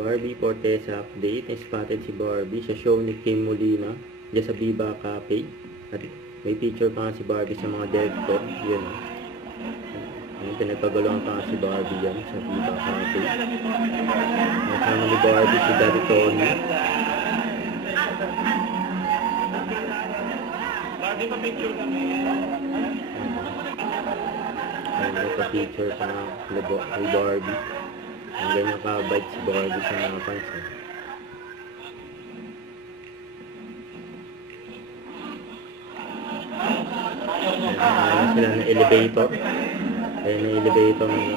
Barbie Fortesa update. Na-spotted si Barbie sa show ni Kim Molina dyan sa Viva Cafe. At may picture pa nga si Barbie sa mga director. Yun. Yung pinagpagaluhan pa nga si Barbie yan sa Viva Cafe. Kasama ni Barbie si Daddy Tony. Barbie pa picture kami. May pa-picture pa nga kay Barbie. Ang ganyan ka-bite si Barbie sa mga fans. Ayan sila ng elevator. Ayan na elevator nila.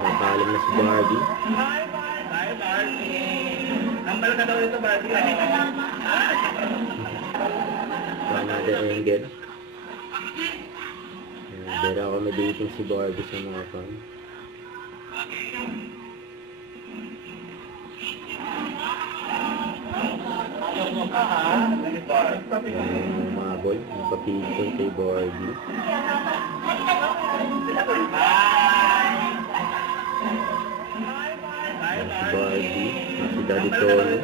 Nakakalam na si Barbie. Hi Barbie! Nampal ka daw ito Barbie. Another angle. Very accommodating si Barbie sa mga fan. Yung mabol, yung papitol kay Barbie. Si Barbie, si Daddy Tony.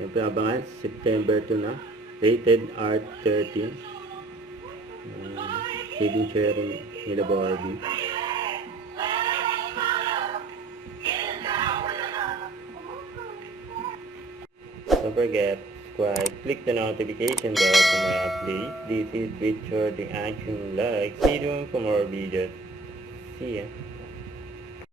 Siyempre abangan, September 2 na. Rated R13. Hidden sharing nila Barbie. Don't forget, subscribe, click the notification bell for my updates. This is Richard the Action Like. See you for more videos. See ya.